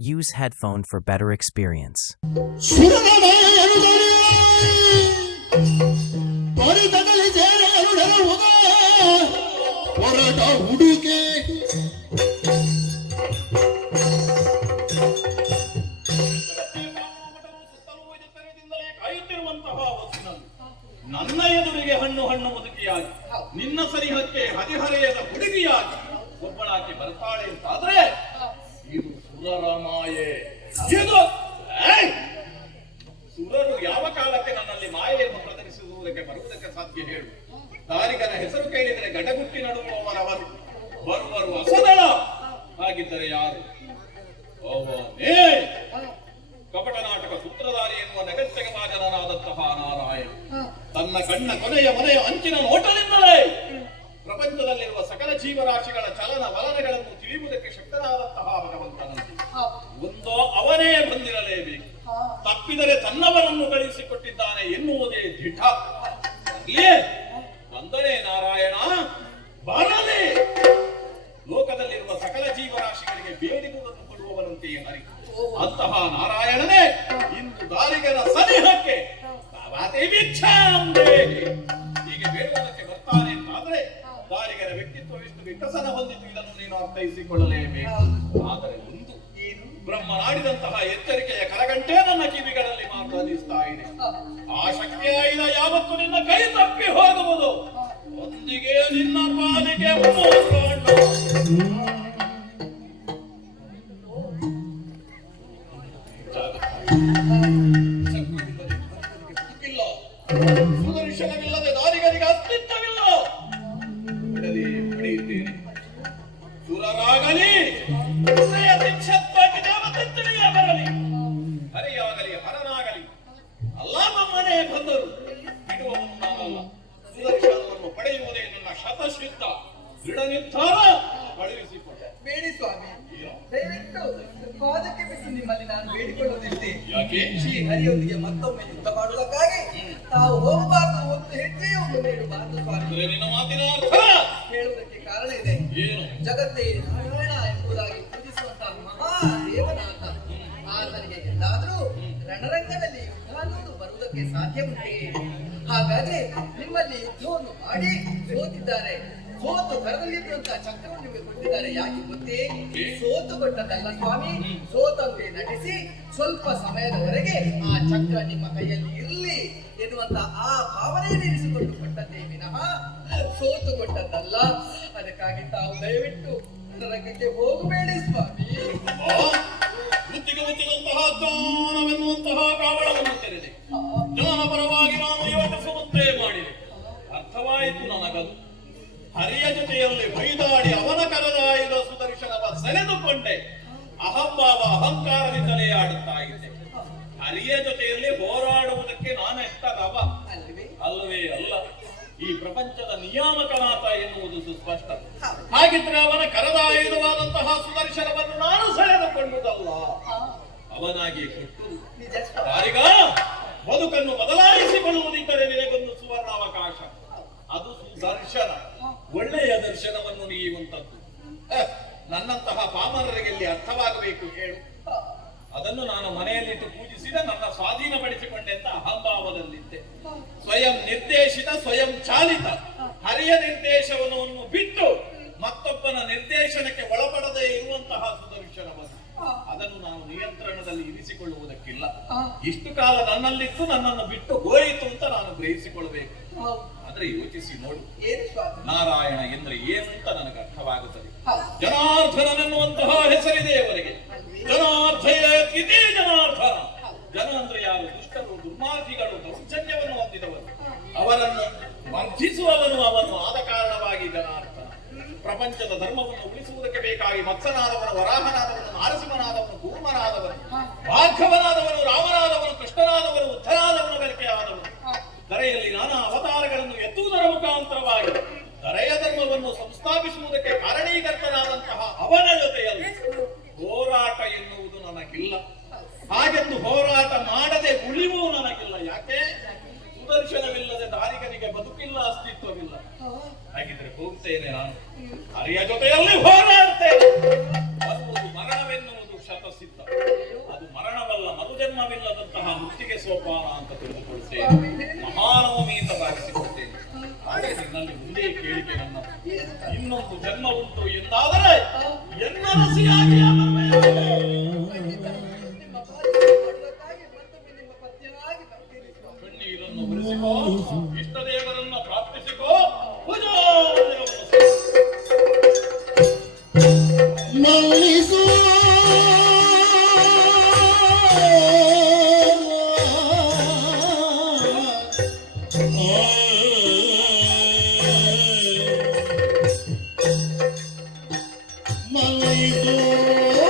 Use headphone for better experience. ಪರಿತಗಲಿ ಸೇರರುಡರ ಹೋಗ ಹೊರಟ ಹುಡುಕೆ ಸುತ್ತಲೂ ಎತ್ತರದಿಂದಲೇ ಕಾಯುತ್ತಿರುವಂತಹ ಹೊತ್ತಿನಲ್ಲಿ ನನ್ನ ಎದುರಿಗೆ ಹಣ್ಣು ಹಣ್ಣು ಮುದುಕಿಯಾಗಿ ನಿನ್ನ ಸರಿಹಕ್ಕೆ ಹದಿಹರೆಯದ ಹುಡುಗಿಯಾಗಿ ಒಬ್ಬಳಾಕಿ ಬರ್ತಾಳೆ ಅಂತಾದ್ರೆ ಇದು ಸುರರ ಮಾಯೆ ಇದು ಸುರರು ಯಾವ ಕಾಲಕ್ಕೆ ನನ್ನಲ್ಲಿ ಮಾಯೆಯನ್ನು ಪ್ರದರ್ಶಿಸುವುದಕ್ಕೆ ಬರುವುದಕ್ಕೆ ಸಾಧ್ಯ ಹೇಳು. ತಾರಿಕನ ಹೆಸರು ಕೇಳಿದರೆ ಗಡಗುಟ್ಟಿ ನಡುವವರವರು. ಬರುವರು ಅಸದಳ. ಹಾಗಿದ್ದರೆ ಯಾರು? ಕಪಟ ನಾಟಕ ಸೂತ್ರಧಾರಿ ಎನ್ನುವ ನಗತ್ಯವಾದನಾದಂತಹ ನಾರಾಯಣ. ತನ್ನ ಕಣ್ಣ ಕೊನೆಯ ಮನೆಯ ಅಂಚಿನ ನೋಟದಿಂದಲೇ ಪ್ರಪಂಚದಲ್ಲಿರುವ ಸಕಲ ಜೀವರಾಶಿಗಳ ಚಲನ ವಲನಗಳನ್ನು ತಿಳಿಯುವುದಕ್ಕೆ ಶಕ್ತನಾದಂತಹ ಭಗವಂತನಂತೆ ಒಂದೋ ಅವನೇ ಬಂದಿರಲೇಬೇಕು. ತಪ್ಪಿದರೆ ತನ್ನವರನ್ನು ಕಳುಹಿಸಿಕೊಟ್ಟಿದ್ದಾನೆ ಎನ್ನುವುದೇ ದಿಠ ಅರ್ಥೈಸಿಕೊಳ್ಳಲೇಬೇಕು. ಆದರೆ ಒಂದು ಬ್ರಹ್ಮ ಬ್ರಹ್ಮನಾಡಿದಂತಹ ಎಚ್ಚರಿಕೆಯ ಕರಗಂಟೆ ನನ್ನ ಕಿವಿಗಳಲ್ಲಿ ಮಾತಾಡಿಸ್ತಾ ಇದೆ. ಆ ಶಕ್ತಿಯ ಆಯುಧ ಯಾವತ್ತು ನಿನ್ನ ಕೈ ತಪ್ಪಿ ಹೋಗುವುದು ಒಂದಿಗೆ ನಿನ್ನ ಪಾಲಿಗೆ ಇಲ್ಲ. ಸುದರ್ಶನವಿಲ್ಲದೆ ನಿರ್ಧಾರ ಬೇಡಿ ಸ್ವಾಮಿ. ಏನು? ದಯವಿಟ್ಟು ಪಾದಕ್ಕೆ ಬಿಟ್ಟು ನಿಮ್ಮಲ್ಲಿ ನಾನು ಬೇಡಿಕೊಳ್ಳುವುದಿಷ್ಟೇ. ಯಾಕೆ? ಶ್ರೀ ಹರಿಯೊಂದಿಗೆ ಮತ್ತೊಮ್ಮೆ ಯುದ್ಧ ಮಾಡುವುದಕ್ಕಾಗಿ ತಾವು ಹೋಗಬಾರದು ಒಂದು ಹೆಜ್ಜೆಯೂ ಮುಂದಿಡಬಾರದು ಸ್ವಾಮಿ. ನಿನ್ನ ಮಾತಿನ ಅರ್ಥ. ಹೇಳುವುದಕ್ಕೆ ಕಾರಣ ಇದೆ. ಏನು? ಜಗತ್ತೇ ನಾರಾಯಣ ಎಂಬುದಾಗಿ ಪೂಜಿಸುವಂತಹ ಮಹಾದೇವನಾಥ. ಆತನಿಗೆ ಎಲ್ಲಾದರೂ ರಣರಂಗದಲ್ಲಿ ಯುದ್ಧ ಅನ್ನೋದು ಬರುವುದಕ್ಕೆ ಸಾಧ್ಯ ಉಂಟೆ ಹಾಗಾದ್ರೆ ನಿಮ್ಮಲ್ಲಿ ಯುದ್ಧವನ್ನು ಮಾಡಿ ಸೋತಿದ್ದಾರೆ. ಸೋತು ಕರದಲ್ಲಿರುವಂತಹ ಚಕ್ರವನ್ನು ನಿಮಗೆ ಕೊಟ್ಟಿದ್ದಾರೆ. ಯಾಕೆ ಗೊತ್ತೇ? ಸೋತು ಕೊಟ್ಟದ್ದಲ್ಲ ಸ್ವಾಮಿ. ಸೋತಂತೆ ನಟಿಸಿ ಸ್ವಲ್ಪ ಸಮಯದವರೆಗೆ ಆ ಚಕ್ರ ನಿಮ್ಮ ಕೈಯಲ್ಲಿ ಇರಲಿ ಎನ್ನುವಂತ ಆ ಭಾವನೆಯನ್ನು ಇರಿಸಿಕೊಂಡು ಕೊಟ್ಟದ್ದೇ ವಿನಃ ಸೋತು ಕೊಟ್ಟದ್ದಲ್ಲ. ಅದಕ್ಕಾಗಿ ತಾವು ದಯವಿಟ್ಟು ನರಕಕ್ಕೆ ಹೋಗಬೇಡಿ ಸ್ವಾಮಿ. ಜ್ಞಾನವೆನ್ನುವಂತಹ ಕಾವಳವನ್ನು ತೆರೆದೆ. ಜ್ಞಾನ ಪರವಾಗಿ ನಾನು ಯೋಚಿಸುವಂತೆ ಮಾಡಿದೆ. ಅರ್ಥವಾಯಿತು ನನಗದು. ಹರಿಯ ಜೊತೆಯಲ್ಲಿ ಬೈದಾಡಿ ಅವನ ಕರೆದಾಯುಧ ಸುದರ್ಶನವ ಸೆಳೆದುಕೊಂಡೆ. ಅಹಂಭಾವ ಅಹಂಕಾರದಿಂದಲೇ ಆಡುತ್ತಾ ಇದ್ದೆ. ಹರಿಯ ಜೊತೆಯಲ್ಲಿ ಹೋರಾಡುವುದಕ್ಕೆ ನಾನೆಷ್ಟದವ ಅಲ್ವೇ? ಅಲ್ಲವೇ ಅಲ್ಲ. ಈ ಪ್ರಪಂಚದ ನಿಯಾಮಕನಾಥ ಎನ್ನುವುದು ಸುಸ್ಪಷ್ಟ. ಹಾಗಿದ್ರೆ ಅವನ ಕರದಾಯುಧವಾದಂತಹ ಸುದರ್ಶನವನ್ನು ನಾನು ಸೆಳೆದುಕೊಂಡುದಲ್ಲ. ಅವನಾಗಿ ಕೊಟ್ಟು. ಯಾರಿಗ? ಬದುಕನ್ನು ಬದಲಾಯಿಸಿಕೊಳ್ಳುವುದಿದ್ದರೆ ನಿನಗೊಂದು ಸುವರ್ಣ ಅವಕಾಶ ಅದು ಸುದರ್ಶನ. ಒಳ್ಳೆಯ ದರ್ಶನವನ್ನು ನೀಯುವಂತದ್ದು ನನ್ನಂತಹ ಪಾಮರರಿಗೆ ಇಲ್ಲಿ ಅರ್ಥವಾಗಬೇಕು ಹೇಳು. ಅದನ್ನು ನಾನು ಮನೆಯಲ್ಲಿಟ್ಟು ಪೂಜಿಸಿದ ನನ್ನ ಸ್ವಾಧೀನಪಡಿಸಿಕೊಂಡೆ ಅಂತ ಅಹಂಭಾವದಲ್ಲಿದ್ದೆ. ಸ್ವಯಂ ನಿರ್ದೇಶಿತ, ಸ್ವಯಂ ಚಾಲಿತ. ಹರಿಯ ನಿರ್ದೇಶನವನ್ನು ಬಿಟ್ಟು ಮತ್ತೊಬ್ಬನ ನಿರ್ದೇಶನಕ್ಕೆ ಒಳಪಡದೇ ಇರುವಂತಹ ಸುದರ್ಶನವನ್ನು ಅದನ್ನು ನಾನು ನಿಯಂತ್ರಣದಲ್ಲಿ ಇರಿಸಿಕೊಳ್ಳುವುದಕ್ಕಿಲ್ಲ. ಇಷ್ಟು ಕಾಲ ನನ್ನಲ್ಲಿತ್ತು ನನ್ನನ್ನು ಬಿಟ್ಟು ಹೋಯಿತು ಅಂತ ನಾನು ಗ್ರಹಿಸಿಕೊಳ್ಳಬೇಕು. ಆದ್ರೆ ಯೋಚಿಸಿ ನೋಡು. ನಾರಾಯಣ ಎಂದ್ರೆ ಏನು ಅಂತ ನನಗೆ ಅರ್ಥವಾಗುತ್ತದೆ. ಜನಾರ್ಧನನೆನ್ನುವಂತಹ ಹೆಸರಿದೆ ಅವರಿಗೆ. ಪ್ರಪಂಚದ ಧರ್ಮವನ್ನು ಉಳಿಸುವುದಕ್ಕೆ ಬೇಕಾಗಿ ಮತ್ಸನಾದವನು ವರಾಹನಾದವನು ನಾರಸಿಂಹನಾದವನು ಕೂರ್ಮನಾದವನು ಭಾರ್ಗವನಾದವನು ರಾಮನಾದವನು ಕೃಷ್ಣನಾದವನು ಉದ್ಧನಾದವನು ಬೆರಕೆಯಾದವನು ಧರೆಯಲ್ಲಿ ನಾನಾ ಅವತಾರಗಳನ್ನು ಎತ್ತುವುದರ ಮುಖಾಂತರವಾಗಿ ಕರೆಯ ಧರ್ಮವನ್ನು ಸಂಸ್ಥಾಪಿಸುವುದಕ್ಕೆ ಕಾರಣೀಕರ್ತನಾದಂತಹ ಅವನ ಜೊತೆಯಲ್ಲಿ ಹೋರಾಟ ಎನ್ನುವುದು ನನಗಿಲ್ಲ. ಹಾಗೆಂದು ಹೋರಾಟ ಮಾಡದೆ ಉಳಿವು ನನಗಿಲ್ಲ ಯಾಕೆ ಸುದರ್ಶನವಿಲ್ಲದೆ ದಾರಿಗನಿಗೆ ಬದುಕಿಲ್ಲ ಅಸ್ತಿತ್ವವಿಲ್ಲ ಹಾಗಿದ್ರೆ ಹೋಗ್ತೇನೆ ನಾನು ಹರಿಯ ಜೊತೆಯಲ್ಲಿ ಹೋರಾಡ್ತೇನೆ ಬರುವುದು ಮರಣವೆನ್ನುವುದು ಶತಸಿದ್ಧ. ಅದು ಮರಣವಲ್ಲ ಮರುಜನ್ಮವಿಲ್ಲದಂತಹ ಮುತ್ತಿಗೆ ಸೋಪಾನ ಅಂತ ತಿಳಿದುಕೊಳ್ತೇನೆ ಮಹಾನವಮಿ ಅಂತ ಭಾವಿಸಿಕೊಳ್ತೇನೆ ಆದರೆ ನಿನ್ನಲ್ಲಿ ಮುಂದೆ ಕೇಳಿಕೆ ನನ್ನ. ಇನ್ನೊಂದು ಜನ್ಮ ಉಂಟು ಎಂದಾದರೆ ಎನ್ನ ರಸಿಯಾಗಿ ಖಂಡಿತ You.